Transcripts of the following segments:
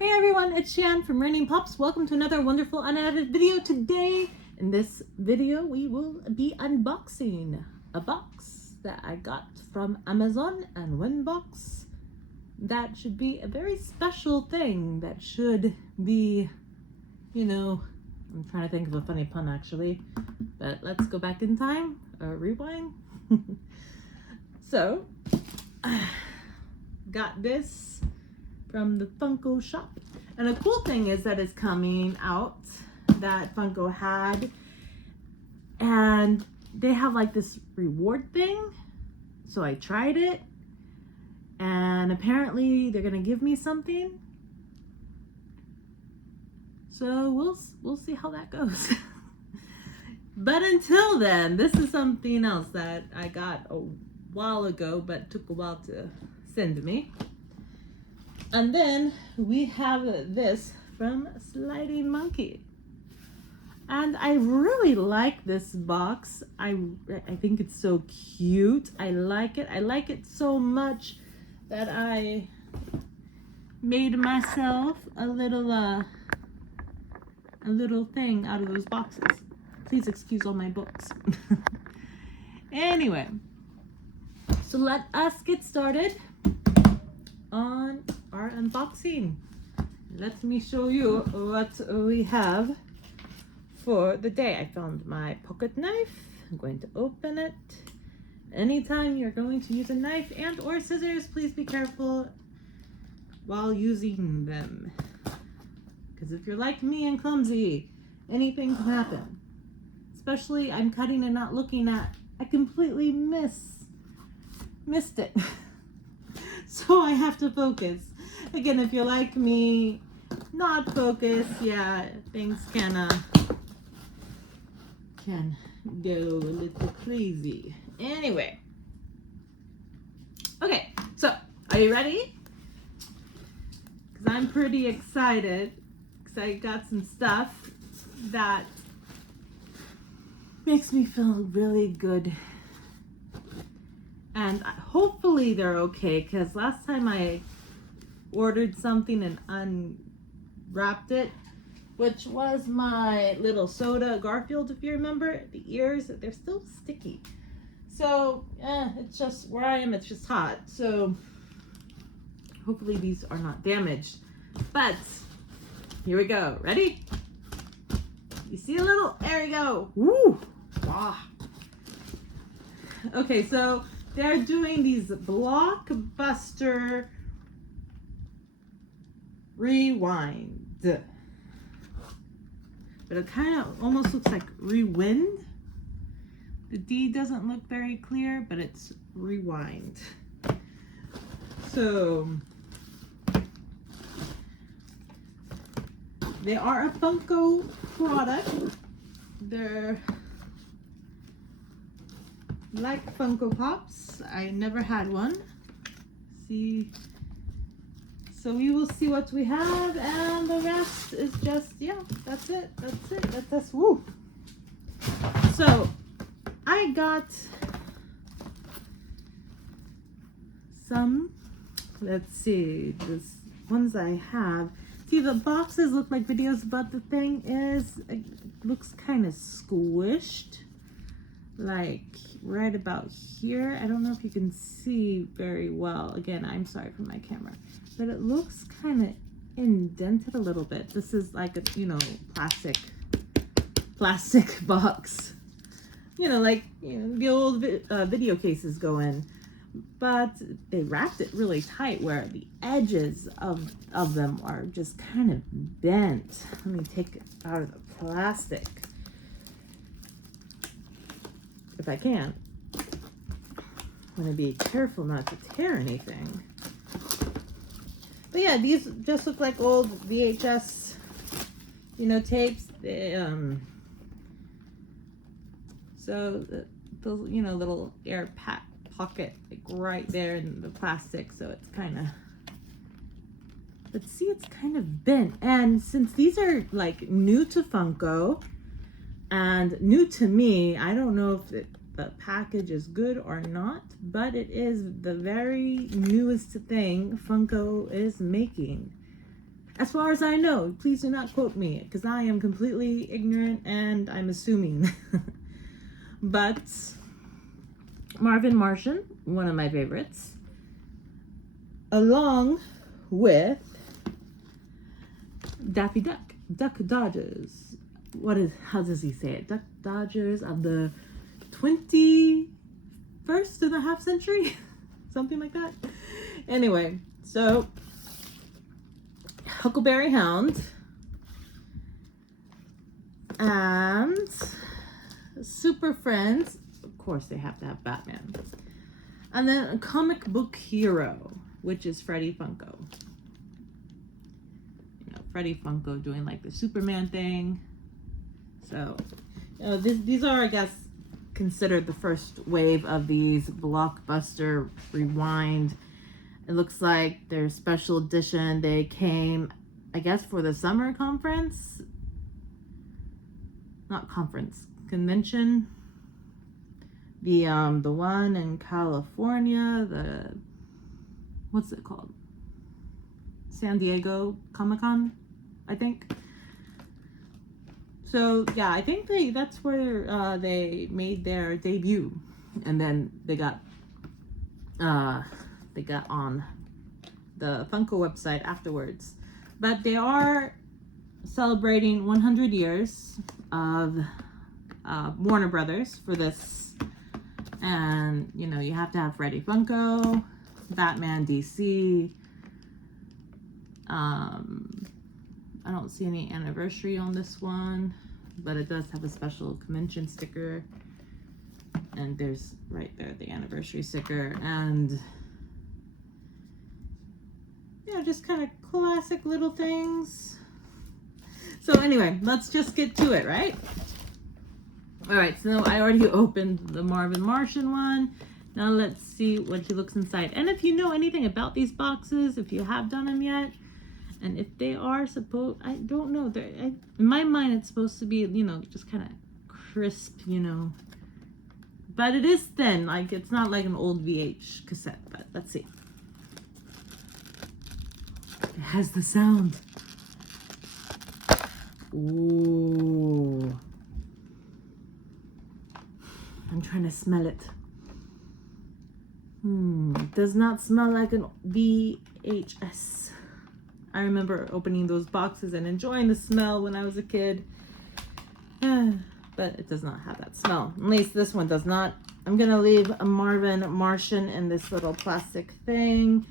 Hey everyone, it's Shan from Raining Pops. Welcome to another wonderful unedited video. Today, in this video, we will be unboxing a box that I got from Amazon and Winbox. That should be a very special thing. That should be, I'm trying to think of a funny pun actually, but let's go back in time, or rewind. So, got this from the Funko shop. And the cool thing is that it's coming out that Funko had, and they have like this reward thing. So I tried it, and apparently they're gonna give me something. So we'll see how that goes. But until then, this is something else that I got a while ago, but took a while to send to me. And then we have this from Sliding Monkey. And I really like this box. I think it's so cute. I like it. I like it so much that I made myself a little thing out of those boxes. Please excuse all my books. Anyway, so let us get started on our unboxing. Let me show you what we have for the day. I found my pocket knife. I'm going to open it. Anytime you're going to use a knife and or scissors, please be careful while using them. Because if you're like me and clumsy, anything can happen. Especially I'm cutting and not looking at. I completely missed it. So I have to focus. Again, if you're like me, not focus, yeah, things can go a little crazy. Anyway. Okay, so are you ready? Because I'm pretty excited because I got some stuff that makes me feel really good. And hopefully they're okay, because last time I ordered something and unwrapped it, which was my little soda Garfield, if you remember, the ears, they're still sticky. So, it's just, where I am, it's just hot. So, hopefully these are not damaged. But, here we go. Ready? You see a little, there we go. Woo! Ah. Okay, so they're doing these Blockbuster Rewind. But it kind of almost looks like Rewind. The D doesn't look very clear, but it's Rewind. So they are a Funko product. They're like Funko Pops. I never had one. See, so we will see what we have, and the rest is just, yeah, that's it. That's woo. So I got some, let's see, this ones I have. See, the boxes look like videos, but the thing is, it looks kind of squished, like right about here. I don't know if you can see very well. Again, I'm sorry for my camera, but it looks kind of indented a little bit. This is like a, plastic box, like the old video cases go in, but they wrapped it really tight where the edges of them are just kind of bent. Let me take it out of the plastic if I can. I'm going to be careful not to tear anything. But yeah, these just look like old VHS, tapes. They, so the little air pocket like right there in the plastic, so it's kind of, but see, it's kind of bent. And since these are like new to Funko and new to me, I don't know if the package is good or not, but it is the very newest thing Funko is making. As far as I know, please do not quote me, because I am completely ignorant and I'm assuming. But Marvin Martian, one of my favorites, along with Daffy Duck, Duck Dodgers. How does he say it? Duck Dodgers of the 21st of the half century? Something like that. Anyway, so Huckleberry Hound and Super Friends. Of course, they have to have Batman. And then a comic book hero, which is Freddie Funko. You know, Freddie Funko doing like the Superman thing. So, you know, these are, I guess, considered the first wave of these Blockbuster Rewind. It looks like their special edition. They came, I guess, for the summer conference. Not conference, convention. The one in California, what's it called? San Diego Comic-Con, I think. So yeah, I think that's where they made their debut, and then they got on the Funko website afterwards. But they are celebrating 100 years of Warner Brothers for this, and you know, you have to have Freddie Funko, Batman, DC. I don't see any anniversary on this one, but it does have a special convention sticker, and there's right there the anniversary sticker, and yeah, just kind of classic little things. So anyway, let's just get to it, right? All right, so I already opened the Marvin Martian one. Now let's see what he looks inside. And if you know anything about these boxes, if you have done them yet, and if they are supposed, I don't know. In my mind, it's supposed to be, you know, just kind of crisp, you know. But it is thin. Like, it's not like an old VH cassette, but let's see. It has the sound. Ooh. I'm trying to smell it. It does not smell like an VHS. I remember opening those boxes and enjoying the smell when I was a kid. But it does not have that smell. At least this one does not. I'm going to leave a Marvin Martian in this little plastic thing.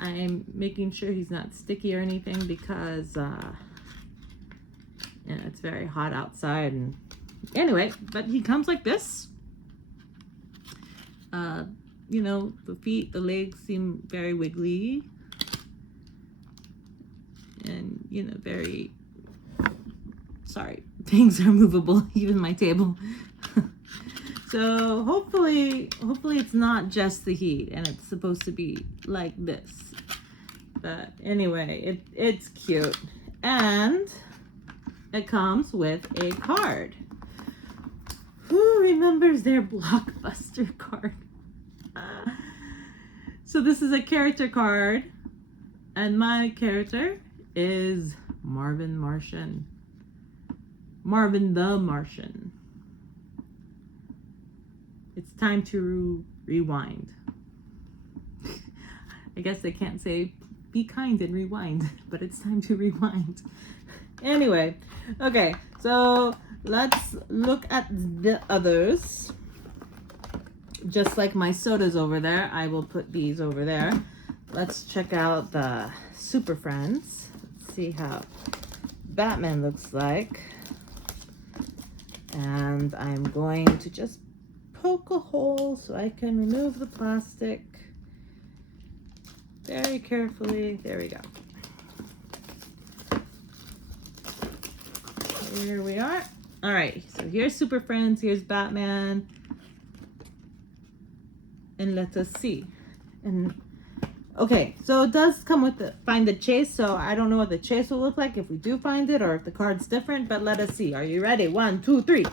I'm making sure he's not sticky or anything because yeah, it's very hot outside. And anyway, but he comes like this. You know, the feet, the legs seem very wiggly. And, you know, very, sorry, things are movable, even my table. So hopefully it's not just the heat and it's supposed to be like this. But anyway, it's cute. And it comes with a card. Who remembers their Blockbuster card? So this is a character card, and my character is Marvin Martian. Marvin the Martian. It's time to rewind. I guess they can't say be kind and rewind, but it's time to rewind. Anyway, okay, so let's look at the others. Just like my sodas over there, I will put these over there. Let's check out the Super Friends. Let's see how Batman looks like. And I'm going to just poke a hole so I can remove the plastic very carefully. There we go. Here we are. All right, so here's Super Friends, here's Batman. And let us see. And okay, so it does come with find the chase, so I don't know what the chase will look like if we do find it or if the card's different, but let us see. Are you ready? 1, 2, 3.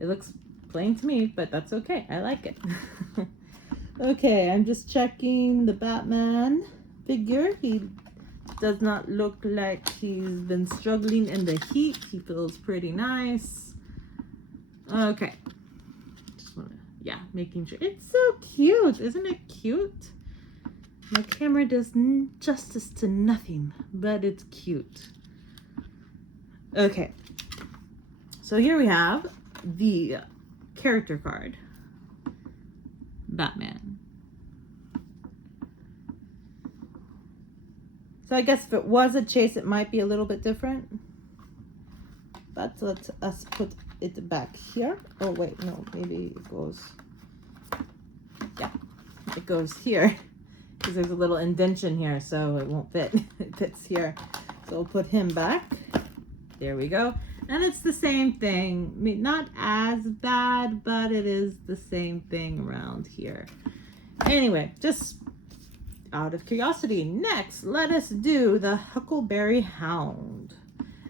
It looks plain to me, but that's okay. I like it. Okay, I'm just checking the Batman figure. He does not look like he's been struggling in the heat. He feels pretty nice. Okay. Just wanna, yeah, making sure. It's so cute. Isn't it cute? My camera does justice to nothing, but it's cute. Okay. So here we have the character card. Batman. So I guess if it was a chase, it might be a little bit different. But let us put it back here. Oh, wait, no, maybe it goes, yeah, it goes here. Because there's a little indentation here, so it won't fit. It fits here. So we'll put him back. There we go. And it's the same thing. I mean, not as bad, but it is the same thing around here. Anyway, just out of curiosity, next, let us do the Huckleberry Hound.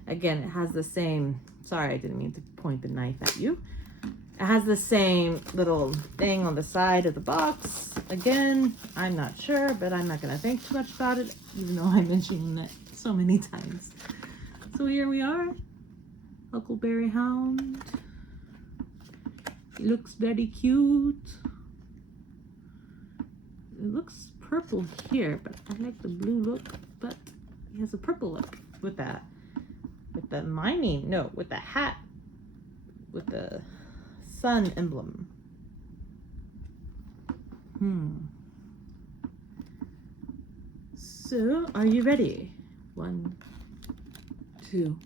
Again, it has the same, sorry, I didn't mean to point the knife at you. It has the same little thing on the side of the box. Again, I'm not sure, but I'm not going to think too much about it, even though I mentioned it so many times. So here we are, Huckleberry Hound. He looks very cute. It looks purple here, but I like the blue look, but he has a purple look with that, with the mining, no, with the hat, with the sun emblem. So, are you ready? 1, 2.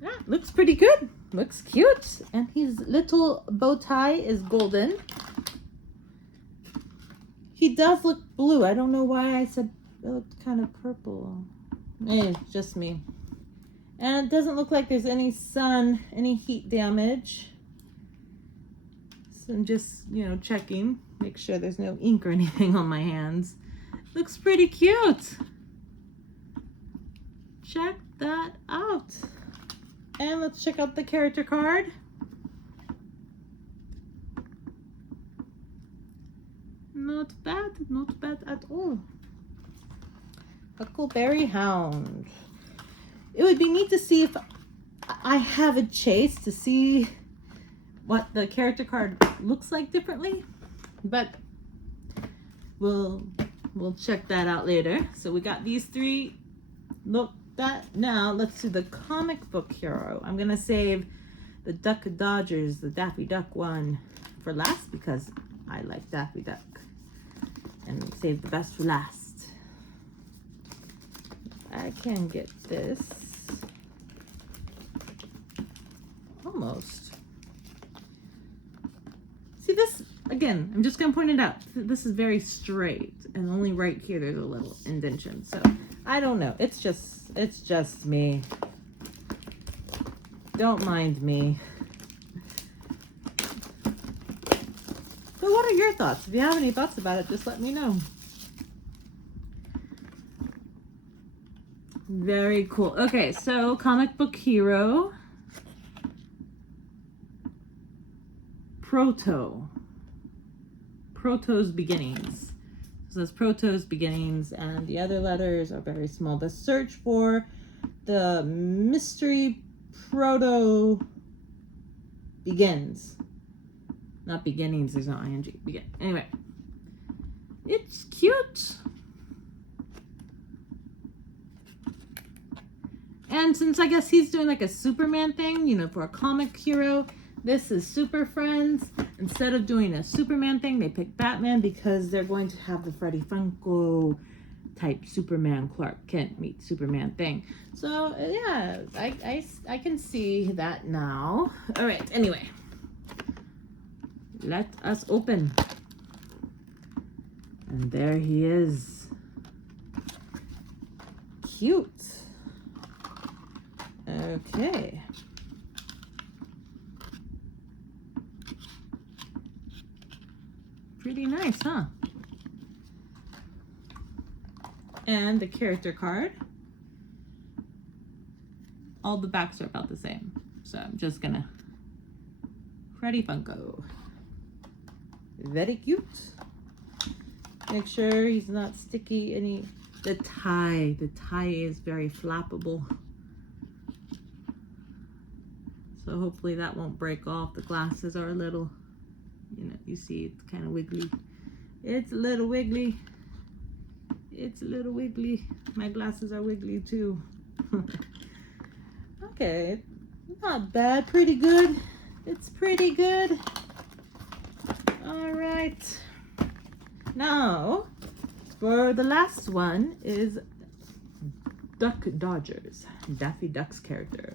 Yeah, looks pretty good. Looks cute. And his little bow tie is golden. He does look blue. I don't know why I said it looked kind of purple. It's just me. And it doesn't look like there's any sun, any heat damage. So I'm just, you know, checking. Make sure there's no ink or anything on my hands. Looks pretty cute. Check that out. And let's check out the character card. Not bad at all. Huckleberry Hound. It would be neat to see if I have a chase to see what the character card looks like differently, but we'll check that out later. So we got these 3 looked at. Now let's do the comic book hero. I'm gonna save the Duck Dodgers, the Daffy Duck one, for last because I like Daffy Duck, and save the best for last. I can get this almost. See this, again, I'm just gonna point it out. This is very straight, and only right here there's a little indentation. So I don't know, it's just me. Don't mind me. But what are your thoughts? If you have any thoughts about it, just let me know. Very cool. Okay, so comic book hero. Proto's beginnings. So that's Proto's beginnings, and the other letters are very small. The search for the mystery Proto begins. Not beginnings, there's no ing. Begin. Anyway, it's cute. And since I guess he's doing like a Superman thing, you know, for a comic hero, this is Super Friends. Instead of doing a Superman thing, they picked Batman because they're going to have the Freddie Funko type Superman Clark Kent meet Superman thing. So yeah, I can see that now. All right, anyway, let us open. And there he is. Cute. Okay. Pretty nice, huh? And the character card. All the backs are about the same. So I'm just gonna Freddie Funko. Very cute. Make sure he's not sticky. The tie is very flappable. So hopefully that won't break off. The glasses are a little, you see it's kind of wiggly. It's a little wiggly. It's a little wiggly. My glasses are wiggly too. Okay, not bad, pretty good. It's pretty good. All right. Now, for the last one is Duck Dodgers, Daffy Duck's character.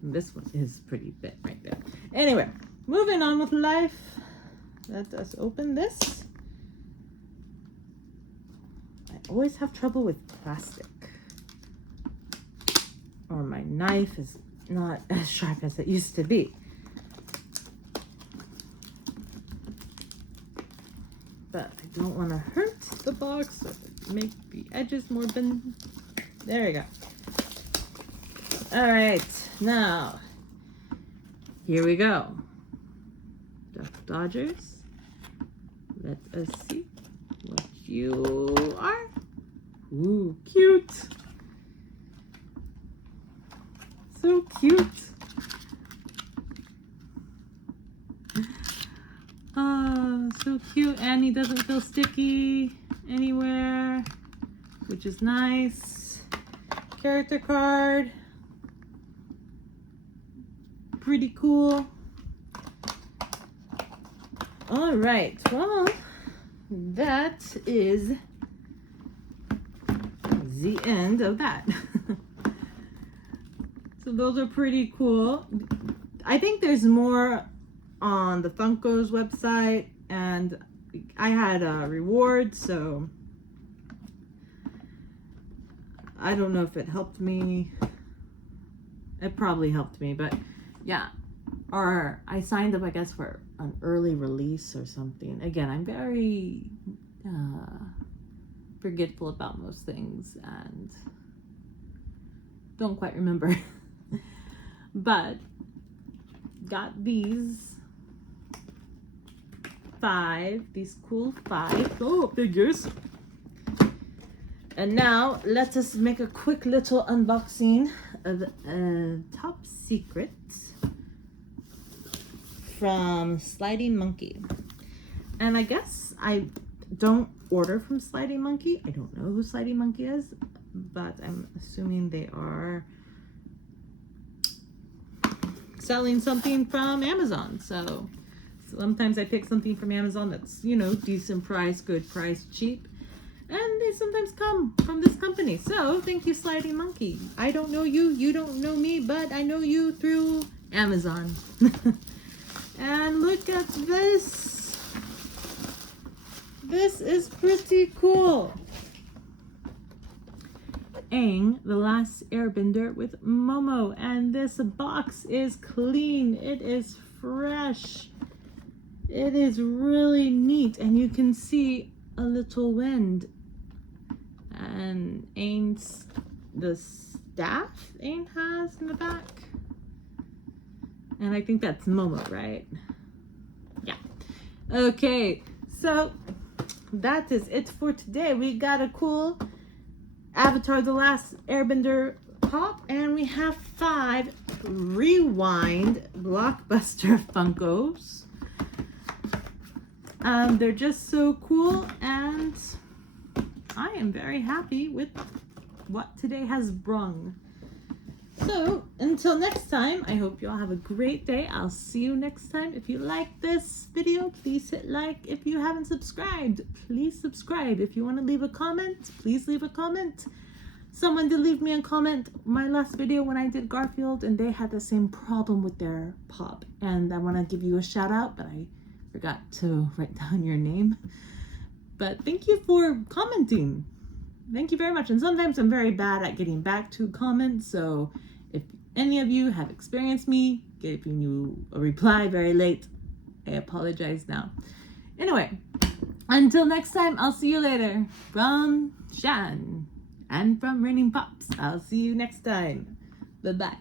This one is pretty big right there. Anyway, moving on with life. Let us open this. I always have trouble with plastic. Or my knife is not as sharp as it used to be. But I don't want to hurt the box or make the edges more bend. There we go. All right, now here we go. Duck Dodgers. Let us see what you are. Ooh, cute. So cute. Oh, so cute. And he doesn't feel sticky anywhere, which is nice. Character card. Pretty cool. All right, well, that is the end of that. So those are pretty cool. I think there's more on the Funko's website, and I had a reward, so I don't know if it helped me. It probably helped me, but yeah. Or I signed up, I guess, for an early release or something. Again, I'm very forgetful about most things and don't quite remember. But got these cool 5 figures. And now let us make a quick little unboxing of Top Secret from Sliding Monkey. And I guess I don't order from Sliding Monkey. I don't know who Sliding Monkey is, but I'm assuming they are selling something from Amazon. So sometimes I pick something from Amazon that's, decent price, good price, cheap. And they sometimes come from this company. So thank you, Sliding Monkey. I don't know you, you don't know me, but I know you through Amazon. And look at this. This is pretty cool. Aang, the Last Airbender with Momo. And this box is clean. It is fresh. It is really neat. And you can see a little wind. And Aang's, the staff Aang has in the back. And I think that's Momo, right? Yeah. Okay, so that is it for today. We got a cool Avatar The Last Airbender pop, and we have 5 Rewind Blockbuster Funkos. They're just so cool, and I am very happy with what today has brung. So, until next time, I hope you all have a great day. I'll see you next time. If you like this video, please hit like. If you haven't subscribed, please subscribe. If you want to leave a comment, please leave a comment. Someone did leave me a comment my last video when I did Garfield, and they had the same problem with their pop. And I want to give you a shout out, but I forgot to write down your name. But thank you for commenting. Thank you very much. And sometimes I'm very bad at getting back to comments, so if any of you have experienced me giving you a reply very late, I apologize now. Anyway, until next time, I'll see you later. From Shan and from Raining Pops. I'll see you next time. Bye-bye.